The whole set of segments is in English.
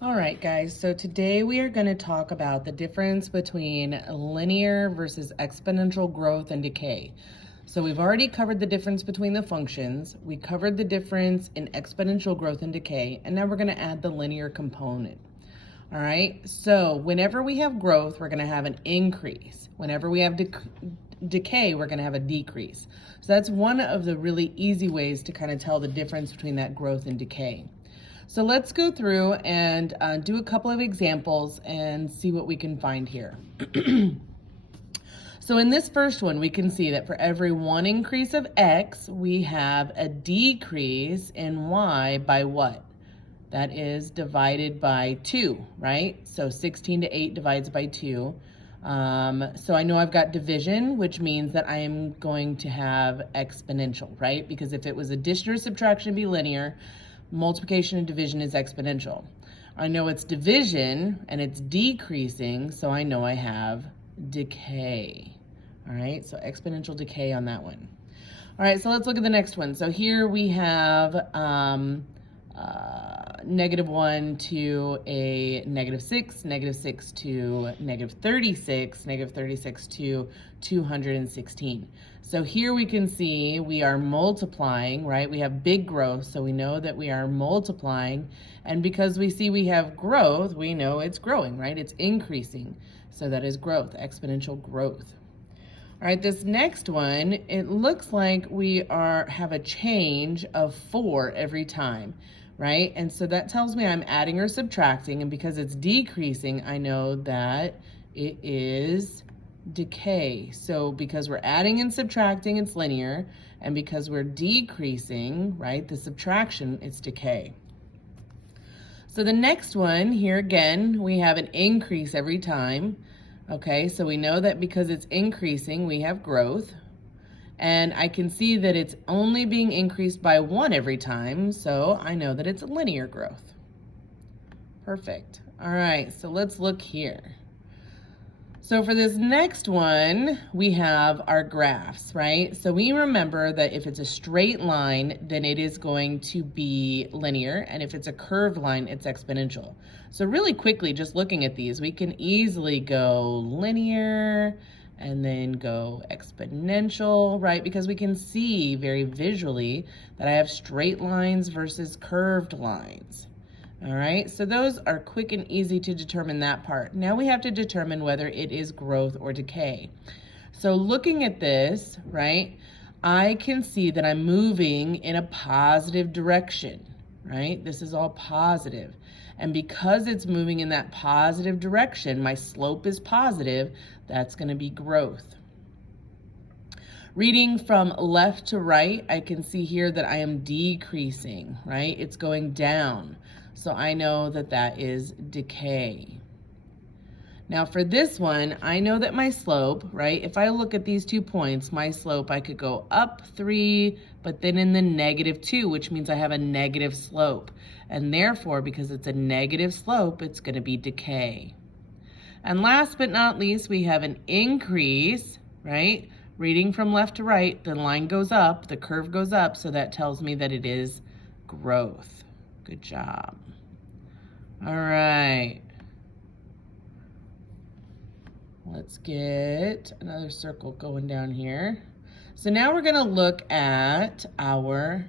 All right, guys, so today we are going to talk about the difference between linear versus exponential growth and decay. So we've already covered the difference between the functions, we covered the difference in exponential growth and decay, and now we're going to add the linear component. All right, so whenever we have growth, we're going to have an increase. Whenever we have decay, we're going to have a decrease. So that's one of the really easy ways to kind of tell the difference between that growth and decay. So let's go through and do a couple of examples and see what we can find here. So in this first one, we can see that for every one increase of x, we have a decrease in y by what? That is divided by 2, right? So 16 to 8 divides by 2. So I know I've got division, which means that I am going to have exponential, right? Because if it was addition or subtraction, it'd be linear. Multiplication and division is exponential. I know it's division and it's decreasing, so I know I have decay. All right, so exponential decay on that one. All right, so let's look at the next one. So here we have -1 to a -6, -6 to -36, -36 to 216. So here we can see we are multiplying, right? We have big growth, so we know that we are multiplying. And because we see we have growth, we know it's growing, right? It's increasing. So that is growth, exponential growth. All right, this next one, it looks like we have a change of 4 every time, right? And so that tells me I'm adding or subtracting, and because it's decreasing, I know that it is decay. So because we're adding and subtracting, it's linear, and because we're decreasing, right, the subtraction, it's decay. So the next one, here again, we have an increase every time. Okay, so we know that because it's increasing, we have growth. And I can see that it's only being increased by 1 every time, so I know that it's linear growth. Perfect. All right, so let's look here. So for this next one, we have our graphs, right? So we remember that if it's a straight line, then it is going to be linear, and if it's a curved line, it's exponential. So really quickly, just looking at these, we can easily go linear and then go exponential, right? Because we can see very visually that I have straight lines versus curved lines. All right, so those are quick and easy to determine that part. Now we have to determine whether it is growth or decay. So looking at this, right, I can see that I'm moving in a positive direction, right? This is all positive. And because it's moving in that positive direction, my slope is positive, that's going to be growth. Reading from left to right, I can see here that I am decreasing, right? It's going down. So I know that that is decay. Now for this one, I know that my slope, right? If I look at these 2 points, my slope, I could go up 3, but then in the -2, which means I have a negative slope. And therefore, because it's a negative slope, it's going to be decay. And last but not least, we have an increase, right? Reading from left to right, the line goes up, the curve goes up, so that tells me that it is growth. Good job. All right. Let's get another circle going down here. So now we're going to look at our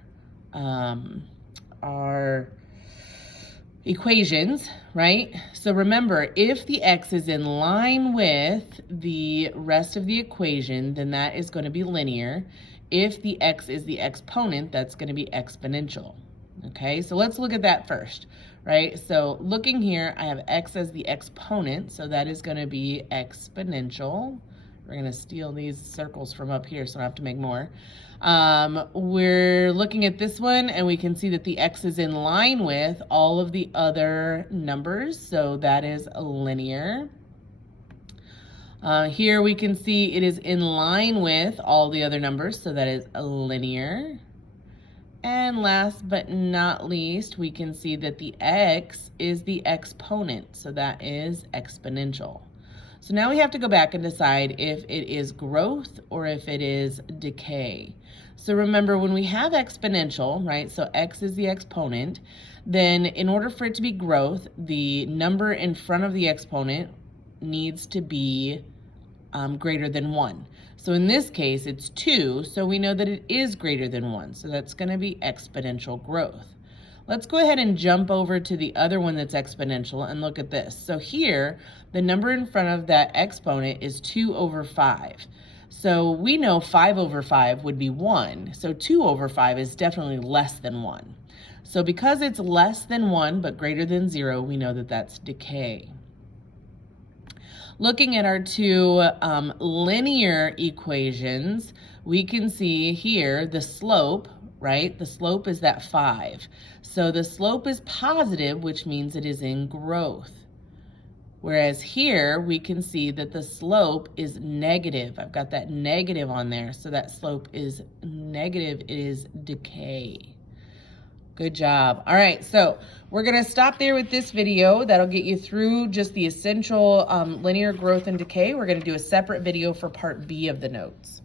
equations, right? So remember, if the x is in line with the rest of the equation, then that is going to be linear. If the x is the exponent, that's going to be exponential. Okay, so let's look at that first, right? So looking here, I have x as the exponent, so that is going to be exponential. We're going to steal these circles from up here so I don't have to make more. We're looking at this one, and we can see that the x is in line with all of the other numbers, so that is linear. Here we can see it is in line with all the other numbers, so that is linear. And last but not least, we can see that the x is the exponent, so that is exponential. So now we have to go back and decide if it is growth or if it is decay. So remember, when we have exponential, right, so x is the exponent, then in order for it to be growth, the number in front of the exponent needs to be greater than 1. So in this case, it's 2, so we know that it is greater than 1. So that's going to be exponential growth. Let's go ahead and jump over to the other one that's exponential and look at this. So here, the number in front of that exponent is 2 over 5. So we know 5 over 5 would be 1. So 2 over 5 is definitely less than 1. So because it's less than 1 but greater than 0, we know that that's decay. Looking at our two linear equations, we can see here the slope, right? The slope is that 5. So the slope is positive, which means it is in growth. Whereas here, we can see that the slope is negative. I've got that negative on there, so that slope is negative. It is decay. Good job. All right, so we're going to stop there with this video. That'll get you through just the essential linear growth and decay. We're going to do a separate video for part B of the notes.